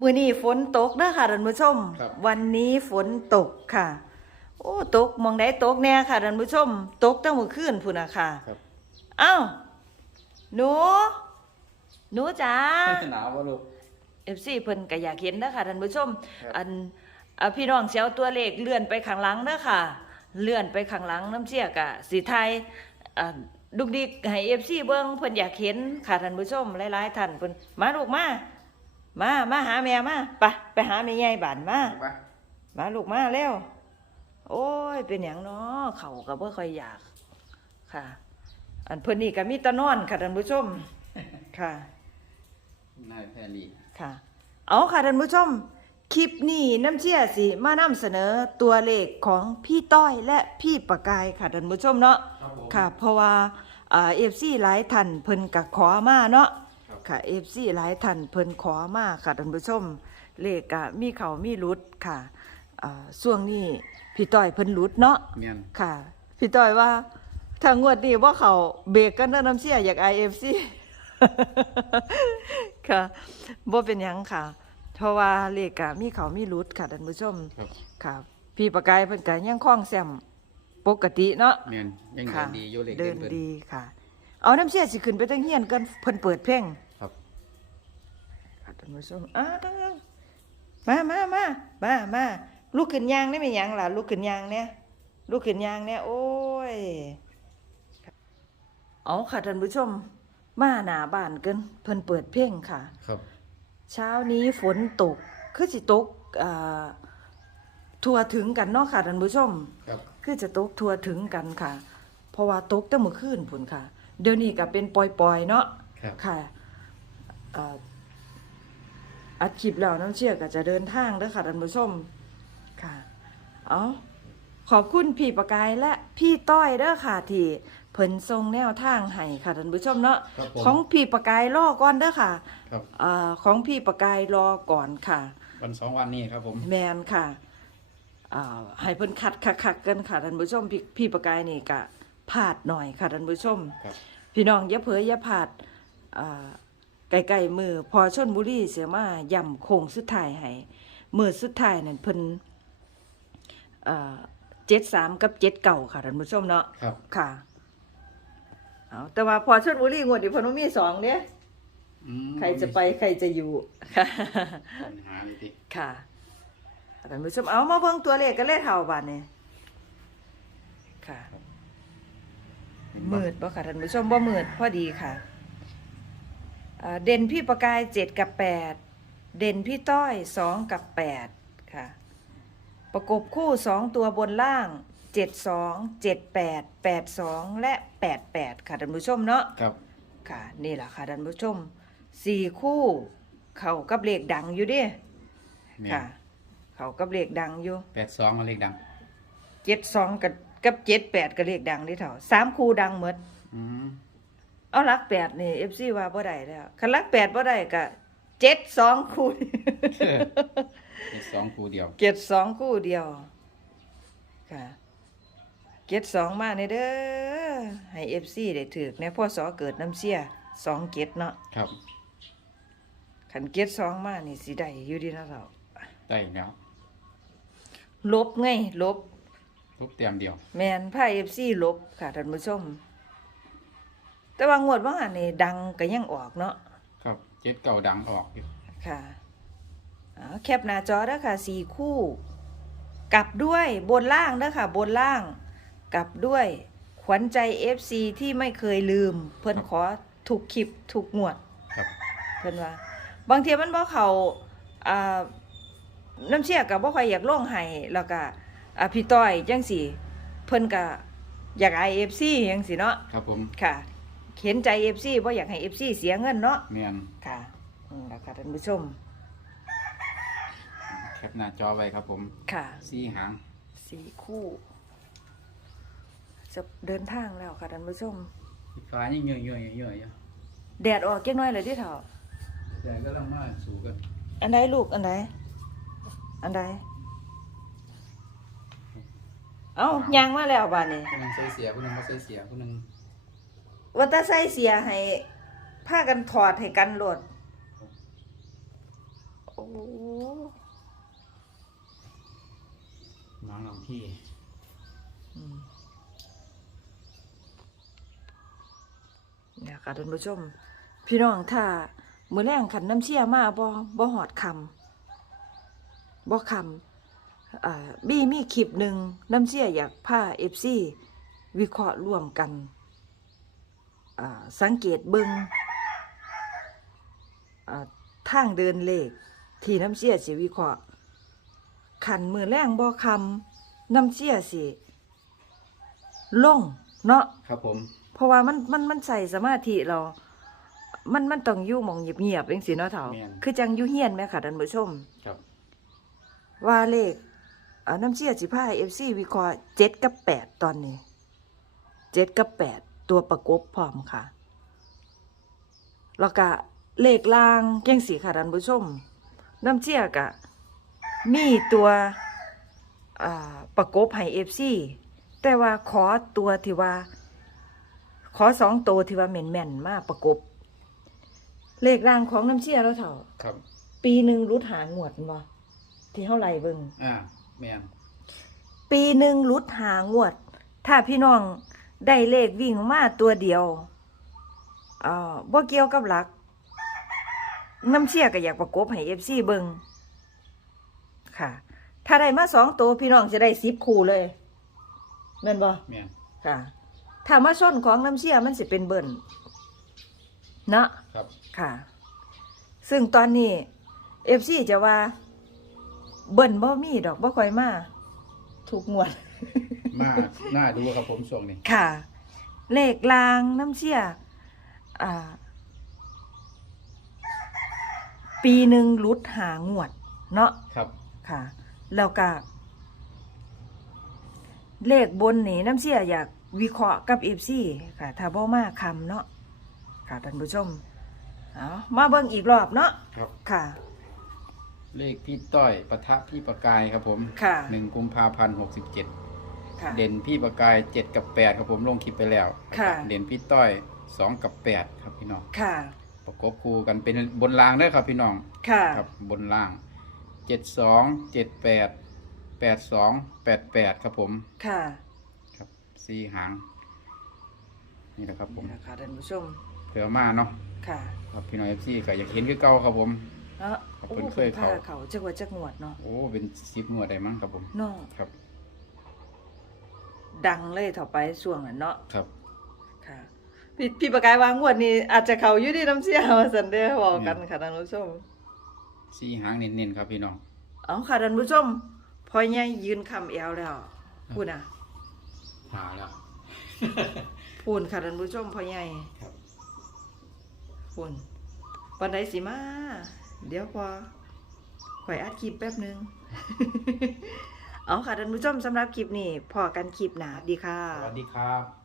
มื้อนี้ฝนตกเด้อค่ะท่านผู้ชม ครับ วันนี้ฝนตกค่ะ โอ้ตกหมองใดตกแน่ค่ะท่านผู้ชม ตกตั้งมื้อคืนพุ่นน่ะค่ะครับอ้าวหนูหนูจ๋าหนาวป่ะลูก FC เพิ่นก็อยากเห็นเด้อค่ะท่านผู้ชม ครับ อันอะพี่น้องสิเอาตัวเลขเลื่อนไปข้างหลังเด้อค่ะ เลื่อนไปข้างหลังน้ำเชี่ยกะสิไทยอะดุกดิกให้ FC เบิ่งเพิ่นอยากเห็นค่ะท่านผู้ชมหลายๆท่านเพิ่นมาลูกมา มามาหาแม่มาไปไปหาแม่ใหญ่บ้านมาไปมาลูกมาเร็วโอ้ย เป็นหยังเนาะเขาก็บ่ค่อยอยากค่ะ อันเพิ่นนี่ก็มีแตะนอนค่ะท่านผู้ชมค่ะนายแพรลีค่ะ เอาค่ะท่านผู้ชม คลิปนี้น้ำเชี่ยสิมานำเสนอตัวเลขของพี่ต้อยและพี่ประกายค่ะท่านผู้ชมเนาะครับผมค่ะ เพราะว่าอ่า FC หลายท่านเพิ่นก็ขอมาเนาะ ครับค่ะ FC หลายท่านเพิ่นขอมาค่ะท่านผู้ชม เลขก็มีเขามีรุดค่ะอ่าช่วงนี้พี่ต้อยเพิ่นรุดเนาะ เมียนค่ะ พี่ต้อยว่าถ้างวดนี้ว่าเขาเบรกกันเด้อน้ำเชี่ยอยาก IFC ค่ะบ่เป็นหยังค่ะ เพราะว่าเลขก็มีเขามีรุดค่ะท่านผู้ชม ครับค่ะ พี่ประกายเพิ่นก็ยังคล่องแซมปกติเนาะ เมียนยังเดิค่ะนดีอยู่เล็กเดินเพิ่นดีค่ะ เอาน้ำเชี่ยสิขึ้นไปตั้งเฮียนกันเพิ่นเปิดเพลง ครับค่ะท่านผู้ชมอ้าวตั้งมามามามามาลุกขึ้นยางได้ไหมยังล่ะลุกขึ้นยางเนี่ยลุกขึ้นยางเนี่ยโอ้ยเอาค่ะท่านผู้ชมมาหน้าบ้านกันเพิ่นเปิดเพลงค่ะ ครับ เช้านี้ฝนตกคือสิตกอ่าทั่วถึงกันเนาะค่ะท่านผู้ชมครับคือจะตกทั่วถึงกันค่ะ เพราะว่าตกตั้งเมื่อคืนพุ่นค่ะ เดี๋ยวนี้ก็เป็นปล่อยๆเนาะครับค่ะเอ่ออัดคลิปแล้วน้ำเชื่อก็จะเดินทางเด้อค่ะท่านผู้ชมค่ะเอาขอบคุณพี่ประกายและพี่ต้อยเด้อค่ะที่เพิ่นทรงแนวทางให้ค่ะท่านผู้ชมเนาะครับผม ของพี่ประกายรอก่อนเด้อค่ะครับ อ่าของพี่ประกายรอก่อนค่ะ วันสองวันนี้ครับผม แมนค่ะอ่าให้เพิ่นคัดคักๆกันค่ะท่านผู้ชมพี่พี่ประกายนี่ก็พลาดหน่อยค่ะท่านผู้ชม ครับ พี่น้องอย่าเผลออย่าพลาดอ่า ไกลๆมือพอชนบุรีเสียมาย่ำโค้งสุดท้ายให้มือสุดท้ายนั่นเพิ่นเจ็ดสามกับเจ็ดเก่าค่ะท่านผู้ชมเนาะครับค่ะเอาแต่ว่าพอชนบุรีงวดนี้เพนว่ามีสองเนี่ยอืมใครจะไปใครจะอยู่ค่ะ ปัญหาเลยทีค่ะท่านผู้ชมเอามาเบิ่งตัวเลขกันเลยเท่าบาดนี้ค่ะมืดบ่ค่ะท่านผู้ชมบ่มืดพอดีค่ะอ่า เด่นพี่ประกายเจ็ดกับแปดเด่นพี่ต้อยสองกับแปดค่ะ ประกบคู่สองตัวบนล่างเจ็ดสองเจ็ดแปดแปดสองและแปดแปดค่ะท่านผู้ชมเนาะครับ ค่ะ นี่แหละค่ะท่านผู้ชมสี่คู่เข้ากับเลขดังอยู่เดิเมียค่ะนเข้ากับเลขดังอยู่แปดสองมาเลขดังเจ็ดสองกับกับเจ็ดแปดกับเลขดังนี่เท่าสามคู่ดังหมดอืม เอาหลักแปดนี่เอฟซีว่าบ่ได้แล้วคันหลักแปดบ่ได้ก็เจ็ดสองคู่เลขสองคูเดียวเจ็ดสองคู่เดียว ค่ะเจ็ดสองมาในเด้อให้เอฟซีได้ถือในพ่อสอเกิดน้ำเสียสองเจ็ดเนาะครับขันเจ็ดสองมานี่สิได้อยู่ดีนะเราได้แล้วลบไงลบทุกเตรียมเดียว แมนไพ่เอฟซีลบค่ะท่านผู้ชม แต่ว่างวดว่าอันนี้ดังก็ยังออกเนาะครับเจ็ดเก่าดังออกอยู่ค่ะเอาแคปหน้าจอเด้อค่ะสี่คู่ กลับด้วยบนล่างเด้อค่ะ บนล่าง กลับด้วย ขวัญใจ FC ที่ไม่เคยลืม เพิ่นขอถูกคลิปถูกงวดครับ เพิ่นว่า บางเทีมันบ่เขาอ่าน้ำเชี่ยกับบ่ค่อยอยากลงให้แล้วก็อ่าพี่ต้อยจังสิเพิ่นก็อยาก IFC จังสิเนาะครับผม ค่ะ เห็นใจ FC บ่อยากให้ FC เสียเงินเนาะเมียนค่ะอืมแล้วค่ะท่านผู้ชมแคปหน้าจอไว้ครับผมค่ะ สี่หางสี่คู่ จะเดินทางแล้วค่ะท่านผู้ชมฟ้ายิ่งเยอะเยอะเยอะเยอะแดดออกจักหน้อยเลยที่เถาแต่ก็ต้องมาสู่กันอันใดลูกอันใดอันใดเอ้ายางมาแล้วบ้านนี้ผู้หนึงใส่เสียผู้หนึงมาใส่เสียผู้หนึง ว่าแตาใส่เสียให้ผ้ากันถอดให้กันโหลดโอ้น้องน้องพี่อืมเนี่ยค่ะท่านผู้ชม พี่น้องถ้ามื้อแรงขันน้ำเชี่ยมาบ่บ่หอดคำบ่คำอ่าบี้มีคลิปหนึ่งน้ำเชี่ยอยากพา FC วิเคราะห์ร่วมกันอ่า สังเกตเบิงอ่าทางเดินเลข ที่น้ำเชี่ยสิวิเคราะห์ขันมือแรงบ่คำน้ำเชี่ยสิลงเนาะครับผม เพราะว่ามันมันมันใส่สมาธิเรา มันมันต้องอยู่หมองเงียบๆจังซี่เนาะเฒ่าแม่นคือจังอยู่เฮียนแม่ค่ะท่านผู้ชม ครับ ว่าเลขอ่าน้ำเชี่ยสิพา FC วิเคราะห์7กับ8ตอนนี้7กับ8 ตัวประกบพร้อมค่ะ แล้วก็เลขล่างจังสีค่ะท่านผู้ชม น้ำเชี่ยกะมีตัวอ่าประกบให้ FC แต่ว่าขอตัวที่ว่า ขอสองตัวที่ว่าแม่นๆมาประกบ เลขล่างของน้ำเชี่ยแล้วเถ่าครับ ปีหนึ่งรุดหางวดบ่ที่เท่าไหร่เบิ่งอ่าแม่นปีหนึ่งรุดหางวด ถ้าพี่น้อง ได้เลขวิ่งมาตัวเดียวอ่าบ่เกี่ยวกับหลัก น้ำเชี่ยก็อยากประกบให้เอฟซีเบิ่งค่ะ ถ้าได้มาสองตัวพี่น้องจะได้สิบคู่เลยแม่นบ่แม่นค่ะ ถ้ามาชนของน้ำเชี่ยมันสิเป็นเบิ่นเนาะครับ ค่ะ ซึ่งตอนนี้เอฟซีจะว่า เบิ่นบ่มีดอกบ่ค่อยมาถูกงวด มาหน้าดูครับผมช่วงนี้ค่ะ เลขลางน้ำเชี่ยอ่า ปีหนึ่งรุดหางวด เนาะครับค่ะ แล้วก็เลขบนนี่น้ำเชี่ยอยากวิเคราะห์กับเอฟซีค่ะถ้าบ่มาคำเนาะค่ะท่านผู้ชมเอามาเบิ่งอีกรอบเนาะครับ ค่ะ เลขพี่ต้อยปะทะพี่ประกายครับผมค่ะหนึ่งกุมภาพันธ์หกสิบเจ็ด ค่ะ เด่นพี่ประกายเจ็ดกับแปดครับผมลงคลิปไปแล้วค่ะ เด่นพี่ต้อยสองกับแปดครับพี่น้อง ค่ะ ประกบคู่กันเป็นบนรางเด้อครับพี่น้อง ค่ะ ครับบนล่างเจ็ดสองเจ็ดแปดแปดสองแปดแปดครับผมค่ะ ครับสี่หาง นี่แหละครับผมนี่นะคะท่านผู้ชม เผื่อมาเนาะค่ะครับพี่น้องเอฟซีก็อยากเห็นคือเก่าครับผมเนาะขอบโอ้คุณเป็นเคยผ้าเขาเขาจักว่าจักงวดเนาะโอ้เป็นสิบงวดได้มั้งครับผม เนาะครับ ดังเลยต่อไปช่วงนั้นเนาะครับ ค่ะ พี่พี่ประกายวางงวดนี้อาจจะเขาอยู่ที่น้ำเสียมาสันเดอบอกกันค่ะท่านผู้ชม สี่หางเน้นๆครับพี่น้อง เอาค่ะท่านผู้ชมพอใหญ่ยืนคำเอวแล้วพูดนะหาแล้ว พูนค่ะท่านผู้ชมพอใหญ่ครับ พูนวันใดสิมา เดี๋ยวพอข่อยอัดคลิปแป๊บหนึง เอาค่ะท่านผู้ชมสำหรับคลิปนี้พอกันคลิปหนาดีค่ะ สวัสดีครับ